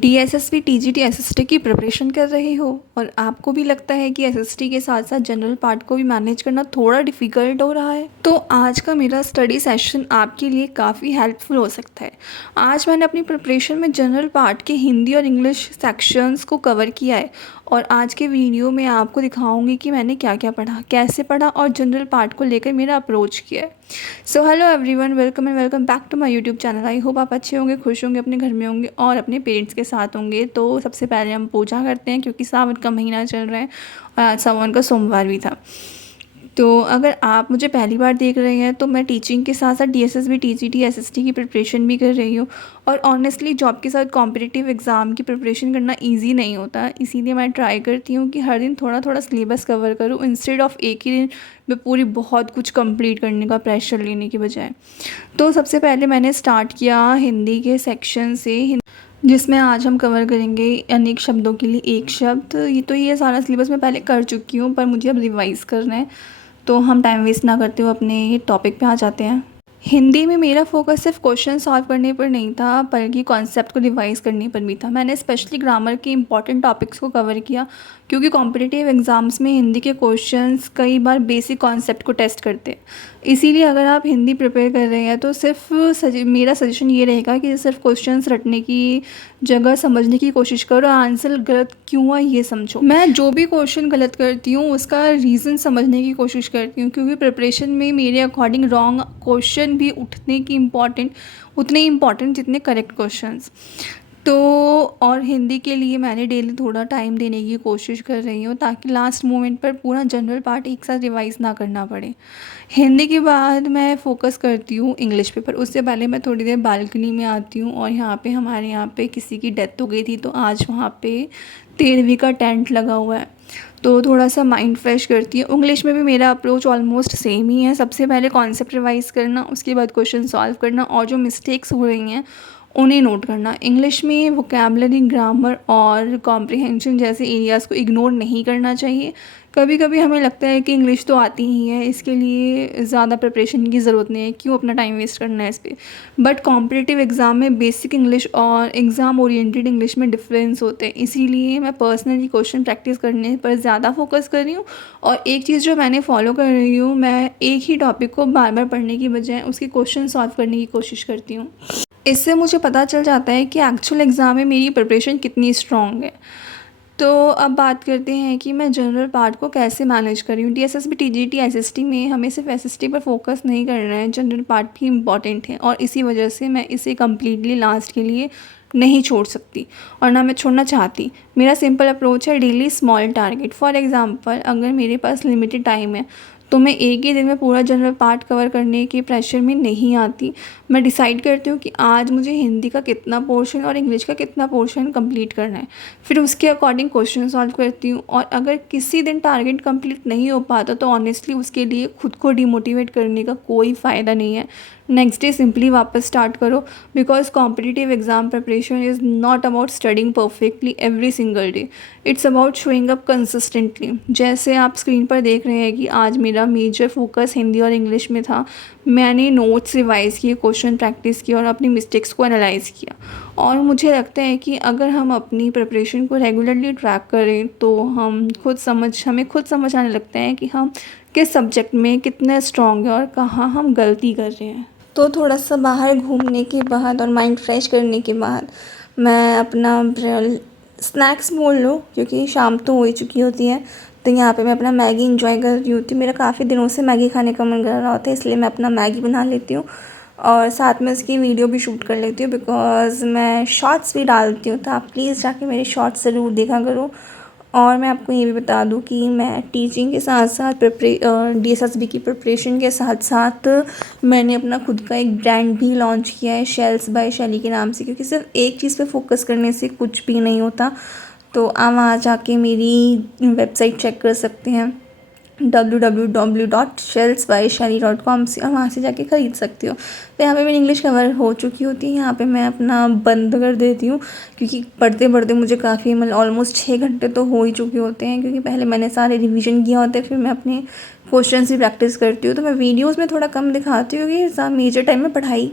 DSSB TGT SST की preparation कर रहे हो और आपको भी लगता है कि एसएसटी के साथ साथ जनरल पार्ट को भी मैनेज करना थोड़ा डिफ़िकल्ट हो रहा है, तो आज का मेरा स्टडी सेशन आपके लिए काफ़ी हेल्पफुल हो सकता है। आज मैंने अपनी प्रिपरेशन में जनरल पार्ट के हिंदी और इंग्लिश सेक्शंस को कवर किया है और आज के वीडियो में आपको दिखाऊंगी कि मैंने क्या क्या पढ़ा, कैसे पढ़ा और जनरल पार्ट को लेकर मेरा अप्रोच किया है। So hello everyone, welcome and welcome back to my YouTube channel. I hope आप अच्छे होंगे, खुश होंगे, अपने घर में होंगे और अपने पेरेंट्स के साथ होंगे। तो सबसे पहले हम पूजा करते हैं क्योंकि सावन का महीना चल रहा है और आज सावन का सोमवार भी था। तो अगर आप मुझे पहली बार देख रहे हैं तो मैं टीचिंग के साथ साथ डीएसएसबी टीजीटी एसएसटी की प्रिपरेशन भी कर रही हूँ और ऑनेस्टली जॉब के साथ कॉम्पिटिटिव एग्ज़ाम की प्रिपरेशन करना इजी नहीं होता, इसीलिए मैं ट्राई करती हूँ कि हर दिन थोड़ा थोड़ा सिलेबस कवर करूँ इंस्टेड ऑफ एक ही दिन में पूरी बहुत कुछ कंप्लीट करने का प्रेशर लेने के बजाय। तो सबसे पहले मैंने स्टार्ट किया हिंदी के सेक्शन से, जिसमें आज हम कवर करेंगे अनेक शब्दों के लिए एक शब्द। ये सारा सिलेबस मैं पहले कर चुकी हूँ पर मुझे अब रिवाइज़ करना है, तो हम टाइम वेस्ट ना करते हुए अपने टॉपिक पे आ जाते हैं। हिंदी में मेरा फोकस सिर्फ क्वेश्चन सॉल्व करने पर नहीं था बल्कि कॉन्सेप्ट को रिवाइज़ करने पर भी था। मैंने स्पेशली ग्रामर के इंपॉर्टेंट टॉपिक्स को कवर किया क्योंकि कॉम्पिटिटिव एग्ज़ाम्स में हिंदी के क्वेश्चंस कई बार बेसिक कॉन्सेप्ट को टेस्ट करते हैं। इसीलिए अगर आप हिंदी प्रिपेयर कर रहे हैं तो मेरा सजेशन ये रहेगा कि सिर्फ क्वेश्चंस रटने की जगह समझने की कोशिश करो, आंसर गलत क्यों हुआ ये समझो। मैं जो भी क्वेश्चन गलत करती हूँ उसका रीज़न समझने की कोशिश करती हूँ क्योंकि प्रिपरेशन में मेरे अकॉर्डिंग रॉन्ग क्वेश्चन भी उतने इम्पॉर्टेंट जितने करेक्ट क्वेश्चंस। तो और हिंदी के लिए मैंने डेली थोड़ा टाइम देने की कोशिश कर रही हूँ ताकि लास्ट मोमेंट पर पूरा जनरल पार्ट एक साथ रिवाइज़ ना करना पड़े। हिंदी के बाद मैं फ़ोकस करती हूँ इंग्लिश पे, पर उससे पहले मैं थोड़ी देर बालकनी में आती हूँ और हमारे यहाँ पे किसी की डेथ हो गई थी तो आज वहाँ पे 13वीं का टेंट लगा हुआ है, तो थोड़ा सा माइंड फ्रेश करती है। इंग्लिश में भी मेरा अप्रोच ऑलमोस्ट सेम ही है, सबसे पहले कॉन्सेप्ट रिवाइज़ करना, उसके बाद क्वेश्चन सॉल्व करना और जो मिस्टेक्स हो रही हैं उन्हें नोट करना। इंग्लिश में वोकैबुलरी, ग्रामर और कॉम्प्रिहेंशन जैसे एरियाज़ को इग्नोर नहीं करना चाहिए। कभी कभी हमें लगता है कि इंग्लिश तो आती ही है, इसके लिए ज़्यादा प्रिपरेशन की ज़रूरत नहीं है, क्यों अपना टाइम वेस्ट करना है इस पर। बट कॉम्पिटिटिव एग्ज़ाम में बेसिक इंग्लिश और एग्ज़ाम ओरिएंटेड इंग्लिश में डिफरेंस होते हैं, इसीलिए मैं पर्सनली क्वेश्चन प्रैक्टिस करने पर ज़्यादा फोकस कर रही हूँ। और एक चीज़ जो मैंने फॉलो कर रही हूँ, मैं एक ही टॉपिक को बार बार पढ़ने की बजाय उसके क्वेश्चन सॉल्व करने की कोशिश करती हूँ। इससे मुझे पता चल जाता है कि एक्चुअल एग्ज़ाम में मेरी प्रिपरेशन कितनी स्ट्रॉन्ग है। तो अब बात करते हैं कि मैं जनरल पार्ट को कैसे मैनेज कर रही हूँ। डीएसएसबी टीजीटी एसएसटी में हमें सिर्फ एसएसटी पर फोकस नहीं करना है, जनरल पार्ट भी इम्पॉर्टेंट है और इसी वजह से मैं इसे कम्प्लीटली लास्ट के लिए नहीं छोड़ सकती और ना मैं छोड़ना चाहती। मेरा सिंपल अप्रोच है daily small target. For example, अगर मेरे पास लिमिटेड टाइम है तो मैं एक ही दिन में पूरा जनरल पार्ट कवर करने के प्रेशर में नहीं आती। मैं डिसाइड करती हूँ कि आज मुझे हिंदी का कितना पोर्शन और इंग्लिश का कितना पोर्शन कंप्लीट करना है, फिर उसके अकॉर्डिंग क्वेश्चन सॉल्व करती हूँ। और अगर किसी दिन टारगेट कंप्लीट नहीं हो पाता तो ऑनेस्टली उसके लिए खुद को डिमोटिवेट करने का कोई फ़ायदा नहीं है। नेक्स्ट डे सिंपली वापस स्टार्ट करो, because competitive exam preparation is not about studying perfectly every single day, it's about showing up consistently. जैसे आप स्क्रीन पर देख रहे हैं कि आज मेरा मेजर फोकस हिंदी और इंग्लिश में था। मैंने नोट्स रिवाइज़ किए, क्वेश्चन प्रैक्टिस किया और अपनी मिस्टेक्स को एनालाइज़ किया। और मुझे लगता है कि अगर हम अपनी प्रिपरेशन को रेगुलरली ट्रैक करें तो हमें खुद समझ आने लगता है कि हम किस सब्जेक्ट में कितने स्ट्रॉन्ग हैं और कहाँ हम गलती कर रहे हैं। तो थोड़ा सा बाहर घूमने के बाद और माइंड फ्रेश करने के बाद मैं अपना स्नैक्स बोल लो क्योंकि शाम तो हो ही चुकी होती है, तो यहाँ पे मैं अपना मैगी इंजॉय कर रही होती हूँ। मेरा काफ़ी दिनों से मैगी खाने का मन कर रहा होता है, इसलिए मैं अपना मैगी बना लेती हूँ और साथ में उसकी वीडियो भी शूट कर लेती हूँ, बिकॉज़ मैं शॉर्ट्स भी डालती हूँ। तो आप प्लीज़ जाके मेरे शॉर्ट्स ज़रूर देखा करो। और मैं आपको ये भी बता दूं कि मैं टीचिंग के साथ साथ डीएसएसबी की प्रिपरेशन के साथ साथ मैंने अपना खुद का एक ब्रांड भी लॉन्च किया है, शेल्स बाय शैली के नाम से, क्योंकि सिर्फ एक चीज़ पे फोकस करने से कुछ भी नहीं होता। तो आप वहाँ जाके मेरी वेबसाइट चेक कर सकते हैं www.shellsbyshally.com से, और वहाँ से जाके ख़रीद सकते हो। तो यहाँ पे मेरी इंग्लिश कवर हो चुकी होती है, यहाँ पे मैं अपना बंद कर देती हूँ क्योंकि पढ़ते पढ़ते मुझे काफ़ी ऑलमोस्ट 6 घंटे तो हो ही चुके होते हैं, क्योंकि पहले मैंने सारे रिवीजन किया होता है, फिर मैं अपने क्वेश्चन भी प्रैक्टिस करती हूँ। तो मैं वीडियोज़ में थोड़ा कम दिखाती हूँ क्योंकि मेजर टाइम में पढ़ाई